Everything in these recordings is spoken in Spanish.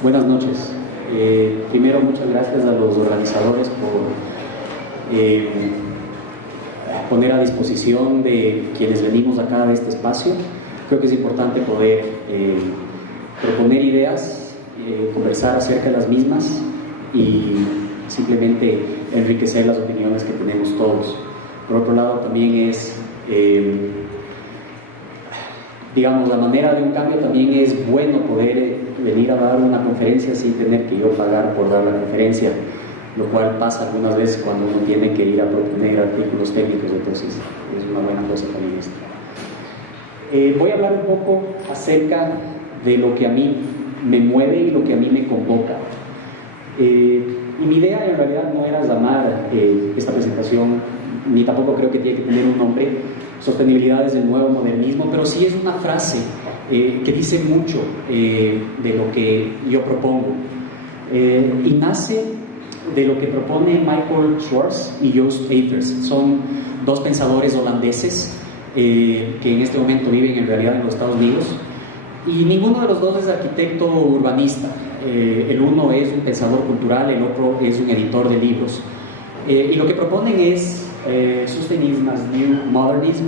Buenas noches. Primero, muchas gracias a los organizadores por poner a disposición de quienes venimos acá de este espacio. Creo que es importante poder proponer ideas, conversar acerca de las mismas y simplemente enriquecer las opiniones que tenemos todos. Por otro lado, también es, digamos, la manera de un cambio. También es bueno poder venir a dar una conferencia sin tener que yo pagar por dar la conferencia, lo cual pasa algunas veces cuando uno tiene que ir a proponer artículos técnicos. Entonces es una buena cosa también esto. Voy a hablar un poco acerca de lo que a mí me mueve y lo que a mí me convoca. Y mi idea en realidad no era llamar esta presentación, ni tampoco creo que tiene que tener un nombre, Sostenibilidad desde el Nuevo Modernismo, pero sí es una frase que dice mucho de lo que yo propongo. Y nace de lo que propone Michael Schwartz y Joost Eeters. Son dos pensadores holandeses que en este momento viven en realidad en los Estados Unidos, y ninguno de los dos es arquitecto urbanista. El uno es un pensador cultural, el otro es un editor de libros, y lo que proponen es Sustainability as New Modernism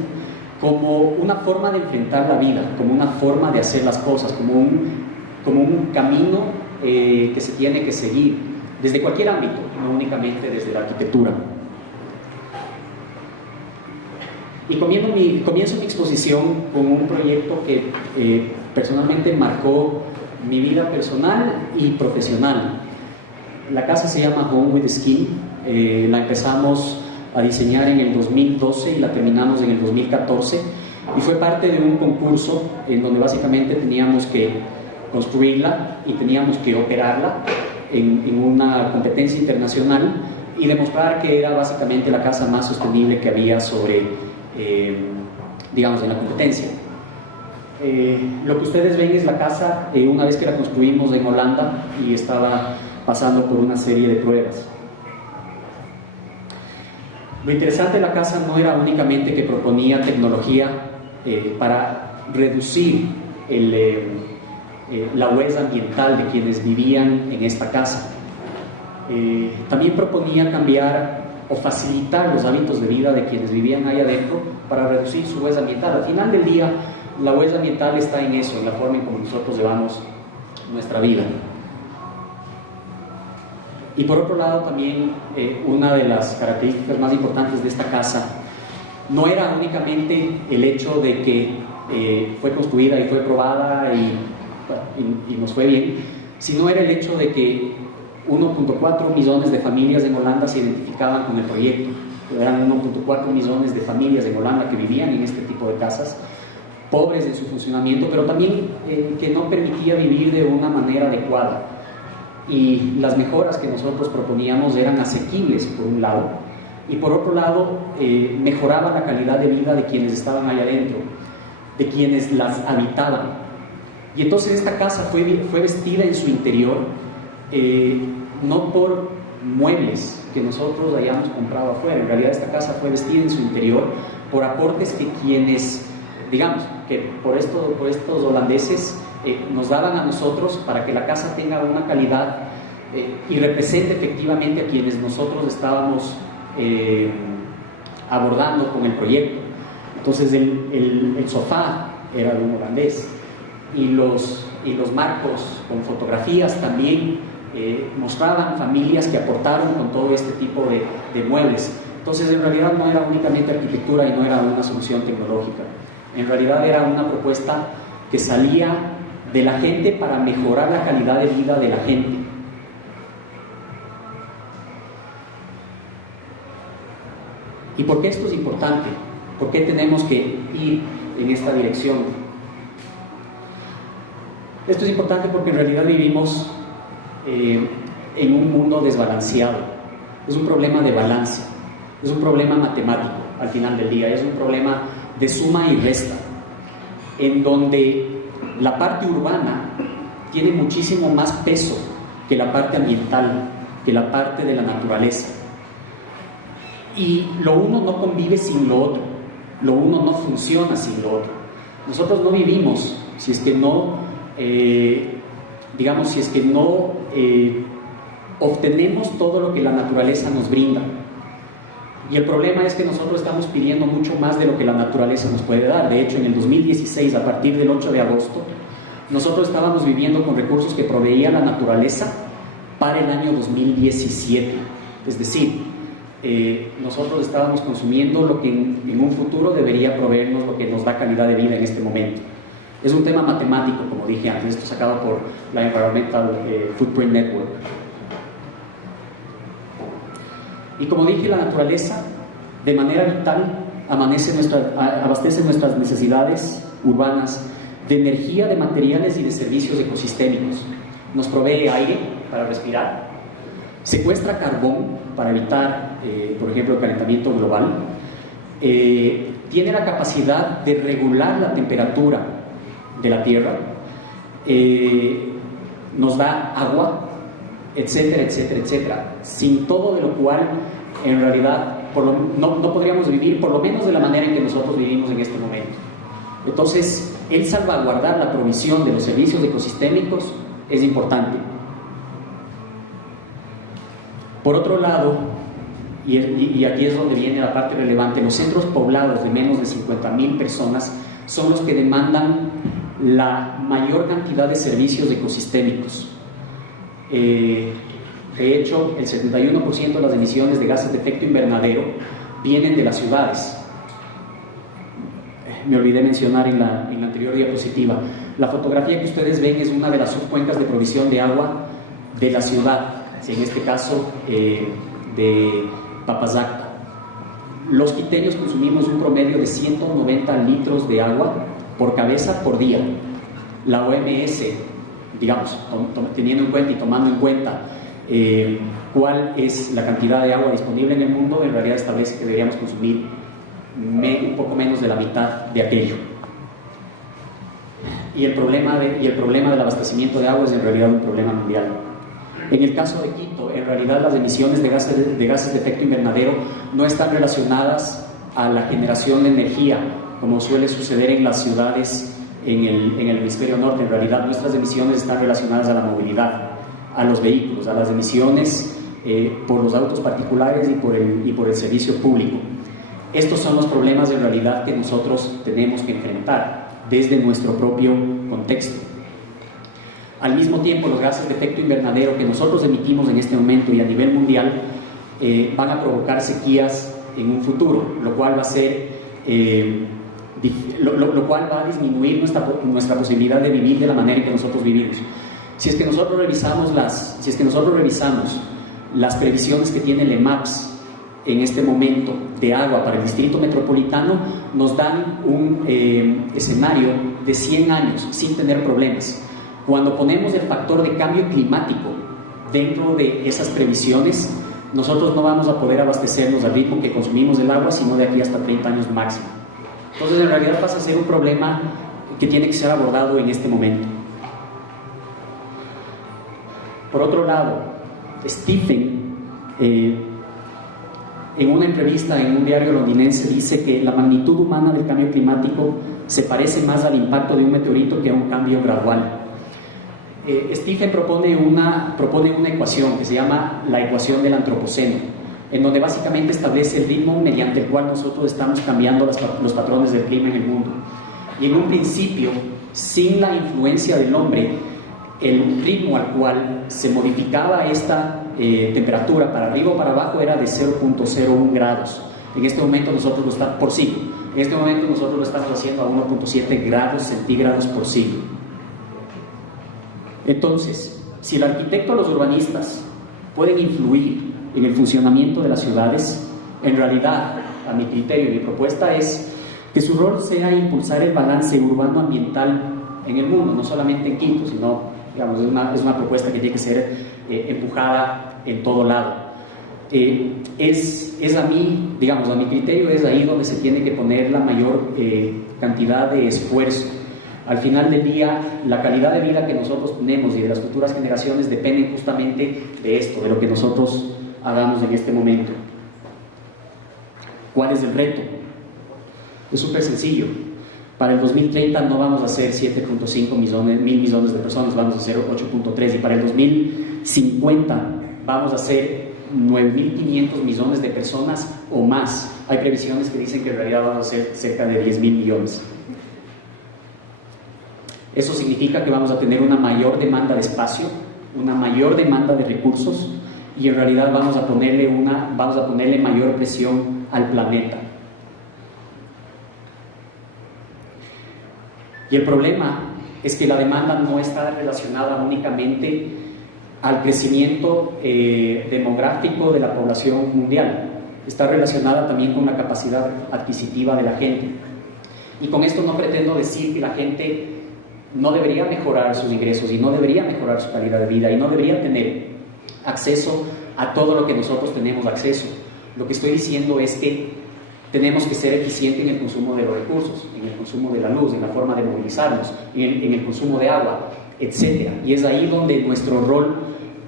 como una forma de enfrentar la vida, como una forma de hacer las cosas, como un camino que se tiene que seguir desde cualquier ámbito, no únicamente desde la arquitectura. Y comienzo mi exposición con un proyecto que personalmente marcó mi vida personal y profesional. La casa se llama Home with Skin. La empezamos a diseñar en el 2012 y la terminamos en el 2014, y fue parte de un concurso en donde básicamente teníamos que construirla y teníamos que operarla en una competencia internacional y demostrar que era básicamente la casa más sostenible que había digamos, en la competencia. Lo que ustedes ven es la casa una vez que la construimos en Holanda y estaba pasando por una serie de pruebas. Lo interesante de la casa no era únicamente que proponía tecnología para reducir la huella ambiental de quienes vivían en esta casa. También proponía cambiar o facilitar los hábitos de vida de quienes vivían ahí adentro para reducir su huella ambiental. Al final del día, la huella ambiental está en eso, en la forma en cómo nosotros llevamos nuestra vida. Y por otro lado también una de las características más importantes de esta casa no era únicamente el hecho de que fue construida y fue probada y nos fue bien, sino era el hecho de que 1.4 millones de familias en Holanda se identificaban con el proyecto. Eran 1.4 millones de familias en Holanda que vivían en este tipo de casas, pobres en su funcionamiento, pero también que no permitía vivir de una manera adecuada. Y las mejoras que nosotros proponíamos eran asequibles por un lado, y por otro lado mejoraba la calidad de vida de quienes estaban ahí adentro, de quienes las habitaban. Y entonces esta casa fue vestida en su interior no por muebles que nosotros hayamos comprado afuera. En realidad esta casa fue vestida en su interior por aportes que quienes, digamos, que por estos holandeses nos daban a nosotros para que la casa tenga una calidad y represente efectivamente a quienes nosotros estábamos abordando con el proyecto. Entonces el sofá era de un holandés, y los marcos con fotografías también mostraban familias que aportaron con todo este tipo de muebles. Entonces en realidad no era únicamente arquitectura y no era una solución tecnológica, en realidad era una propuesta que salía de la gente para mejorar la calidad de vida de la gente. ¿Y por qué esto es importante? ¿Por qué tenemos que ir en esta dirección? Esto es importante porque en realidad vivimos en un mundo desbalanceado. Es un problema de balance, es un problema matemático al final del día, es un problema de suma y resta, en donde la parte urbana tiene muchísimo más peso que la parte ambiental, que la parte de la naturaleza. Y lo uno no convive sin lo otro, lo uno no funciona sin lo otro. Nosotros no vivimos si es que no digamos, si es que no obtenemos todo lo que la naturaleza nos brinda. Y el problema es que nosotros estamos pidiendo mucho más de lo que la naturaleza nos puede dar. De hecho, en el 2016, a partir del 8 de agosto, nosotros estábamos viviendo con recursos que proveía la naturaleza para el año 2017. Es decir, nosotros estábamos consumiendo lo que en un futuro debería proveernos lo que nos da calidad de vida en este momento. Es un tema matemático, como dije antes, esto sacado por la Environmental Footprint Network. Y como dije, la naturaleza de manera vital abastece nuestras necesidades urbanas de energía, de materiales y de servicios ecosistémicos. Nos provee aire para respirar, secuestra carbón para evitar, por ejemplo, el calentamiento global, tiene la capacidad de regular la temperatura de la Tierra, nos da agua, etcétera, etcétera, etcétera, sin todo de lo cual en realidad no podríamos vivir, por lo menos de la manera en que nosotros vivimos en este momento. Entonces, el salvaguardar la provisión de los servicios ecosistémicos es importante. Por otro lado, y aquí es donde viene la parte relevante, los centros poblados de menos de 50.000 personas son los que demandan la mayor cantidad de servicios ecosistémicos. De hecho, el 71% de las emisiones de gases de efecto invernadero vienen de las ciudades. Me olvidé mencionar en la anterior diapositiva, la fotografía que ustedes ven es una de las subcuencas de provisión de agua de la ciudad, en este caso de Papazacta. Los quiteños consumimos un promedio de 190 litros de agua por cabeza por día. La OMS, digamos, teniendo en cuenta y tomando en cuenta cuál es la cantidad de agua disponible en el mundo, en realidad establece que deberíamos consumir un poco menos de la mitad de aquello. Y el problema del abastecimiento de agua es en realidad un problema mundial. En el caso de Quito, en realidad las emisiones de gases de efecto invernadero no están relacionadas a la generación de energía, como suele suceder en las ciudades en el hemisferio norte. En realidad nuestras emisiones están relacionadas a la movilidad, a los vehículos, a las emisiones por los autos particulares y por el servicio público. Estos son los problemas en realidad que nosotros tenemos que enfrentar desde nuestro propio contexto. Al mismo tiempo, los gases de efecto invernadero que nosotros emitimos en este momento y a nivel mundial van a provocar sequías en un futuro, lo cual va a ser lo cual va a disminuir nuestra posibilidad de vivir de la manera en que nosotros vivimos. Si es que nosotros revisamos las previsiones que tiene el EMAPS en este momento de agua para el distrito metropolitano, nos dan un escenario de 100 años sin tener problemas. Cuando ponemos el factor de cambio climático dentro de esas previsiones, nosotros no vamos a poder abastecernos al ritmo que consumimos el agua, sino de aquí hasta 30 años máximo. Entonces, en realidad pasa a ser un problema que tiene que ser abordado en este momento. Por otro lado, Stephen, en una entrevista en un diario londinense, dice que la magnitud humana del cambio climático se parece más al impacto de un meteorito que a un cambio gradual. Stephen propone una ecuación que se llama la ecuación del antropoceno, en donde básicamente establece el ritmo mediante el cual nosotros estamos cambiando los patrones del clima en el mundo. Y en un principio, sin la influencia del hombre, el ritmo al cual se modificaba esta temperatura para arriba o para abajo era de 0.01 grados. En este momento nosotros lo estamos por siglo. En este momento nosotros lo estamos haciendo a 1.7 grados centígrados por siglo. Entonces, si el arquitecto o los urbanistas pueden influir en el funcionamiento de las ciudades, en realidad, a mi criterio y mi propuesta es que su rol sea impulsar el balance urbano-ambiental en el mundo, no solamente en Quito, sino, digamos, es una propuesta que tiene que ser empujada en todo lado. A mi criterio es ahí donde se tiene que poner la mayor cantidad de esfuerzo. Al final del día, la calidad de vida que nosotros tenemos y de las futuras generaciones dependen justamente de esto, de lo que nosotros hagamos en este momento. ¿Cuál es el reto? Es súper sencillo. Para el 2030 no vamos a ser 7.5 mil millones de personas, vamos a ser 8.3, y para el 2050 vamos a ser 9.500 millones de personas o más. Hay previsiones que dicen que en realidad vamos a ser cerca de 10.000 millones. Eso significa que vamos a tener una mayor demanda de espacio, una mayor demanda de recursos, y en realidad vamos a ponerle mayor presión al planeta. Y el problema es que la demanda no está relacionada únicamente al crecimiento demográfico de la población mundial, está relacionada también con la capacidad adquisitiva de la gente. Y con esto no pretendo decir que la gente no debería mejorar sus ingresos y no debería mejorar su calidad de vida y no debería tener acceso a todo lo que nosotros tenemos acceso. Lo que estoy diciendo es que tenemos que ser eficientes en el consumo de los recursos, en el consumo de la luz, en la forma de movilizarnos, en el consumo de agua, etc. Y es ahí donde nuestro rol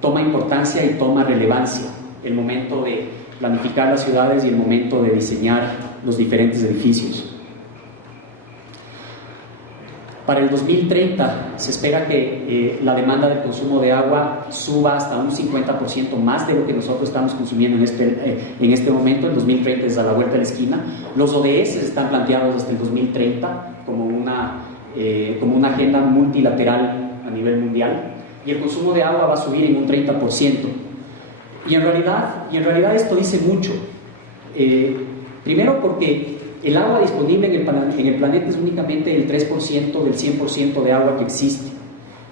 toma importancia y toma relevancia, el momento de planificar las ciudades y el momento de diseñar los diferentes edificios. Para el 2030 se espera que la demanda del consumo de agua suba hasta un 50% más de lo que nosotros estamos consumiendo en este momento. El 2030 es a la vuelta de la esquina. Los ODS están planteados hasta el 2030 como una agenda multilateral a nivel mundial, y el consumo de agua va a subir en un 30%. Y en realidad esto dice mucho. Primero porque el agua disponible en el planeta es únicamente el 3% del 100% de agua que existe,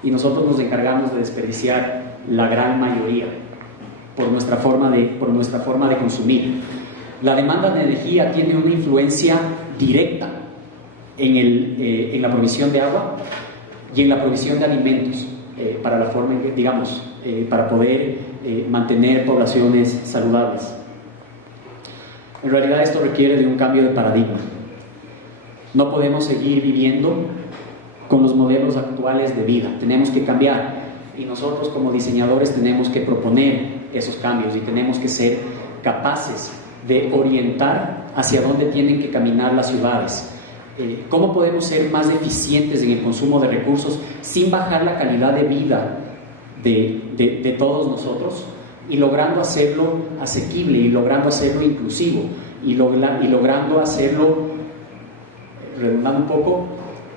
y nosotros nos encargamos de desperdiciar la gran mayoría por nuestra forma de consumir. La demanda de energía tiene una influencia directa en la provisión de agua y en la provisión de alimentos para la forma en que, digamos, para poder mantener poblaciones saludables. En realidad esto requiere de un cambio de paradigma. No podemos seguir viviendo con los modelos actuales de vida. Tenemos que cambiar, y nosotros como diseñadores tenemos que proponer esos cambios y tenemos que ser capaces de orientar hacia dónde tienen que caminar las ciudades. ¿Cómo podemos ser más eficientes en el consumo de recursos sin bajar la calidad de vida de todos nosotros? Y logrando hacerlo asequible, y logrando hacerlo inclusivo, y logrando hacerlo, redundando un poco,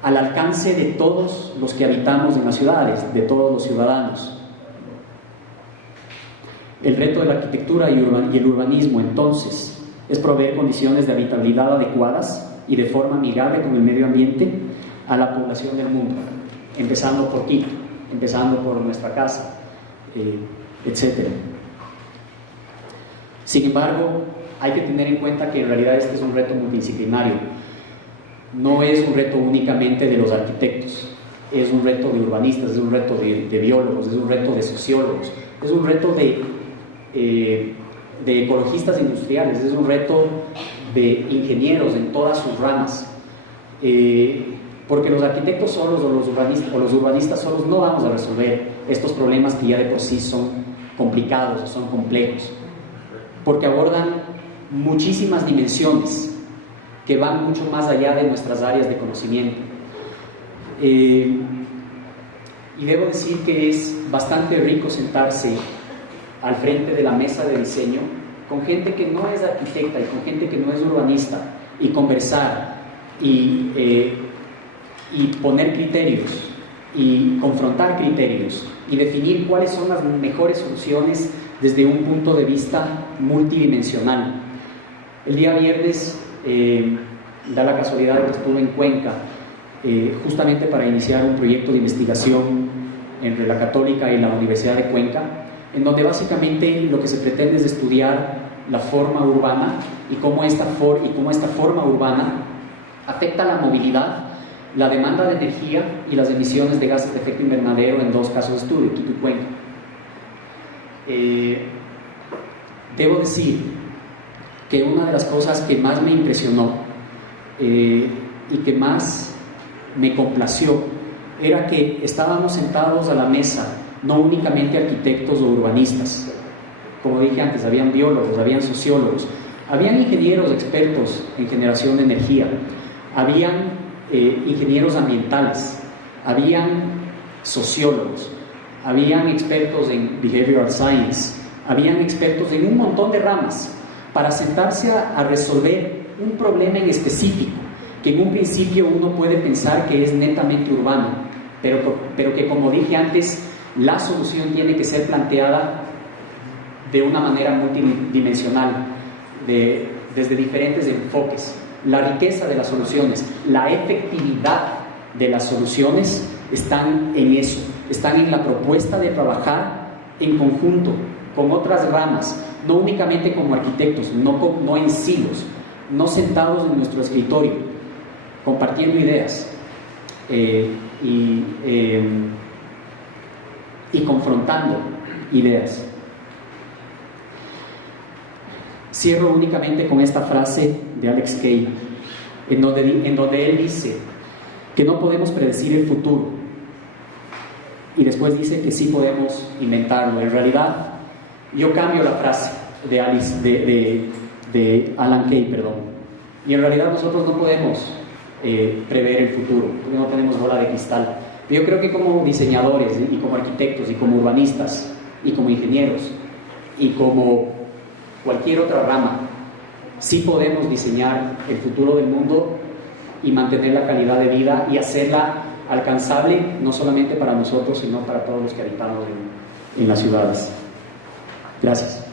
al alcance de todos los que habitamos en las ciudades, de todos los ciudadanos. El reto de la arquitectura y el urbanismo, entonces, es proveer condiciones de habitabilidad adecuadas y de forma amigable con el medio ambiente a la población del mundo, empezando por Quito, empezando por nuestra casa, etc. Sin embargo, hay que tener en cuenta que en realidad este es un reto multidisciplinario. No es un reto únicamente de los arquitectos, es un reto de urbanistas, es un reto de biólogos, es un reto de sociólogos, es un reto de ecologistas industriales, es un reto de ingenieros en todas sus ramas. Porque los arquitectos solos o los urbanistas solos no vamos a resolver estos problemas que ya de por sí son complicados o son complejos, porque abordan muchísimas dimensiones que van mucho más allá de nuestras áreas de conocimiento. Y debo decir que es bastante rico sentarse al frente de la mesa de diseño con gente que no es arquitecta y con gente que no es urbanista, y conversar y poner criterios y confrontar criterios y definir cuáles son las mejores soluciones desde un punto de vista multidimensional. El día viernes da la casualidad de que estuve en Cuenca justamente para iniciar un proyecto de investigación entre la Católica y la Universidad de Cuenca, en donde básicamente lo que se pretende es estudiar la forma urbana y cómo esta forma urbana afecta la movilidad, la demanda de energía y las emisiones de gases de efecto invernadero en dos casos de estudio, Quito y Cuenca. Debo decir que una de las cosas que más me impresionó y que más me complació era que estábamos sentados a la mesa no únicamente arquitectos o urbanistas. Como dije antes, habían biólogos, habían sociólogos, habían ingenieros expertos en generación de energía, habían ingenieros ambientales, habían sociólogos, habían expertos en behavioral science, habían expertos en un montón de ramas para sentarse a resolver un problema en específico, que en un principio uno puede pensar que es netamente urbano, pero que, como dije antes, la solución tiene que ser planteada de una manera multidimensional, desde diferentes enfoques. La riqueza de las soluciones, la efectividad de las soluciones están en eso, están en la propuesta de trabajar en conjunto con otras ramas, no únicamente como arquitectos, no en silos, no sentados en nuestro escritorio, compartiendo ideas y confrontando ideas. Cierro únicamente con esta frase de Alex Kay, en donde él dice que no podemos predecir el futuro, y después dice que sí podemos inventarlo. En realidad, yo cambio la frase de Alan Kay, perdón, y en realidad nosotros no podemos prever el futuro, porque no tenemos bola de cristal. Pero yo creo que como diseñadores y como arquitectos y como urbanistas y como ingenieros y como cualquier otra rama, sí podemos diseñar el futuro del mundo y mantener la calidad de vida y hacerla alcanzable no solamente para nosotros, sino para todos los que habitamos en las ciudades. Gracias.